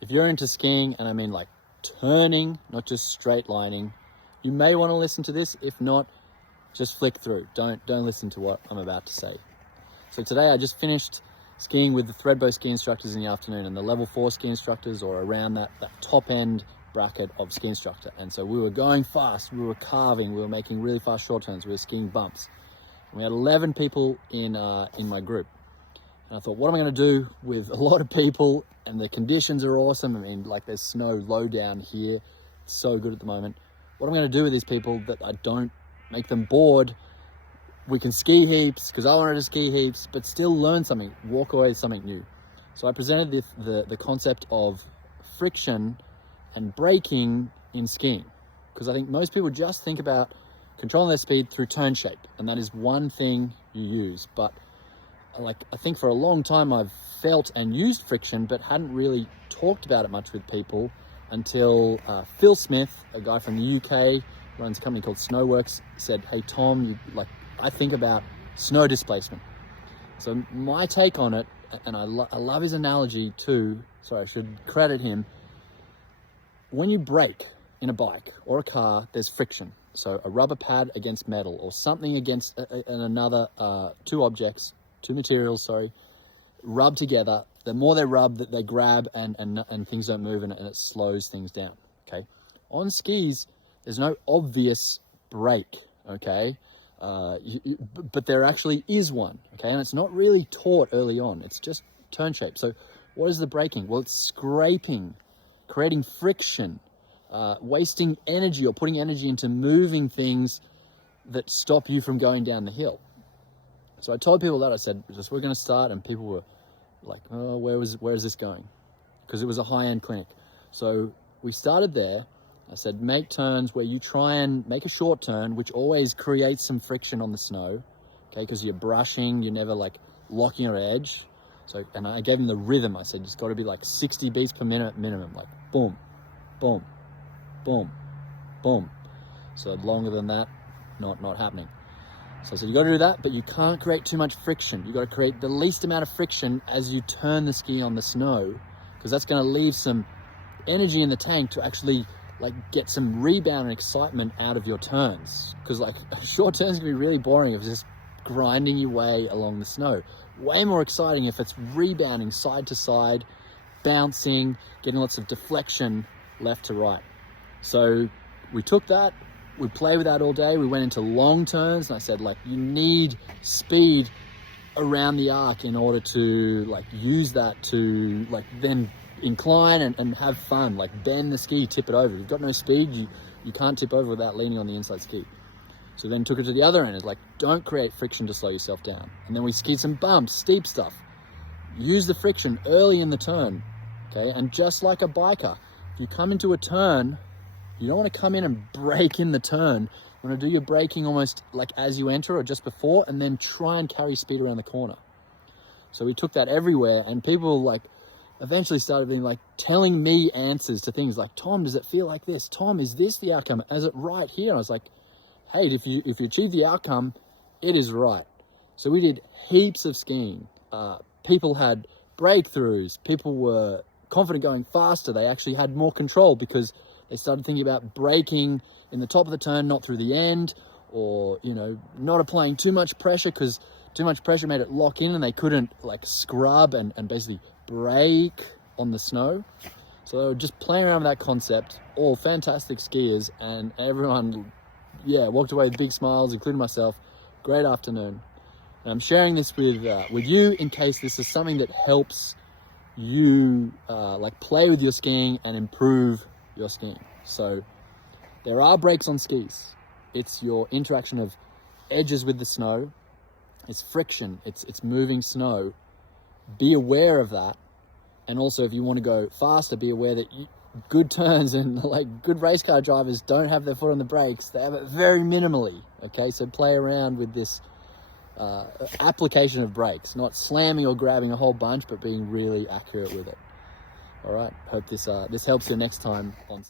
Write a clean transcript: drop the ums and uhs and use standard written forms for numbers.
if you're into skiing, and I mean like turning, not just straight lining, you may want to listen to this. If not, just flick through. Don't listen to what I'm about to say. So today I just finished skiing with the Threadbow ski instructors in the afternoon, and the level 4 ski instructors, or around that top end bracket of ski instructor. And so we were going fast, we were carving, we were making really fast short turns, we were skiing bumps. And we had 11 people in my group. And I thought, what am I going to do with a lot of people? And the conditions are awesome. I mean, like there's snow low down here. It's so good at the moment. What am I going to do with these people that I don't make them bored? We can ski heaps, because I wanted to ski heaps, but still learn something, walk away with something new. So I presented the concept of friction and braking in skiing, because I think most people just think about controlling their speed through turn shape, and that is one thing you use. But like, I think for a long time I've felt and used friction, but hadn't really talked about it much with people until Phil Smith, a guy from the UK, runs a company called Snowworks, said, "Hey Tom, I think about snow displacement." So my take on it, and I love his analogy too, so I should credit him. When you brake in a bike or a car, there's friction. So a rubber pad against metal, or something against another, two materials, rub together. The more they rub, that they grab, and things don't move, and it slows things down, okay? On skis, there's no obvious brake, okay? But there actually is one, okay? And it's not really taught early on. It's just turn shape. So what is the braking? Well, it's scraping, creating friction, wasting energy, or putting energy into moving things that stop you from going down the hill. So I told people that. I said, we're going to start, and people were like, oh, where is this going? Because it was a high-end clinic. So we started there. I said, make turns where you try and make a short turn, which always creates some friction on the snow, okay? Because you're brushing, you're never like locking your edge. So, and I gave them the rhythm. I said, it's got to be like 60 beats per minute minimum, like boom, boom, boom, boom. So longer than that, not happening. So I said, you got to do that, but you can't create too much friction. You got to create the least amount of friction as you turn the ski on the snow, because that's going to leave some energy in the tank to actually like get some rebound and excitement out of your turns. Because like short turns can be really boring if it's just grinding your way along the snow. Way more exciting if it's rebounding side to side, bouncing, getting lots of deflection left to right. So we took that, we played with that all day. We went into long turns, and I said, like, you need speed around the arc in order to like use that to like then incline and have fun, like bend the ski, tip it over. If you've got no speed, you can't tip over without leaning on the inside ski. So then took it to the other end. It's like, don't create friction to slow yourself down. And then we skied some bumps, steep stuff. Use the friction early in the turn, okay? And just like a biker, if you come into a turn, you don't want to come in and brake in the turn. You want to do your braking almost like as you enter or just before, and then try and carry speed around the corner. So we took that everywhere, and people like eventually started being like telling me answers to things like, Tom, does it feel like this? Tom, is this the outcome? Is it right here? I was like, hey, if you achieve the outcome, it is right. So we did heaps of skiing. People had breakthroughs. People were confident going faster. They actually had more control because they started thinking about braking in the top of the turn, not through the end, or, you know, not applying too much pressure, because too much pressure made it lock in and they couldn't like scrub and basically brake on the snow. So just playing around with that concept, all fantastic skiers, and everyone, yeah, walked away with big smiles, including myself. Great afternoon. And I'm sharing this with you in case this is something that helps you like play with your skiing and improve your skiing. So there are brakes on skis. It's your interaction of edges with the snow. It's friction. It's moving snow. Be aware of that. And also, if you want to go faster, be aware that good turns and like good race car drivers don't have their foot on the brakes. They have it very minimally. Okay, so play around with this application of brakes, not slamming or grabbing a whole bunch, but being really accurate with it. All right, hope this helps you next time on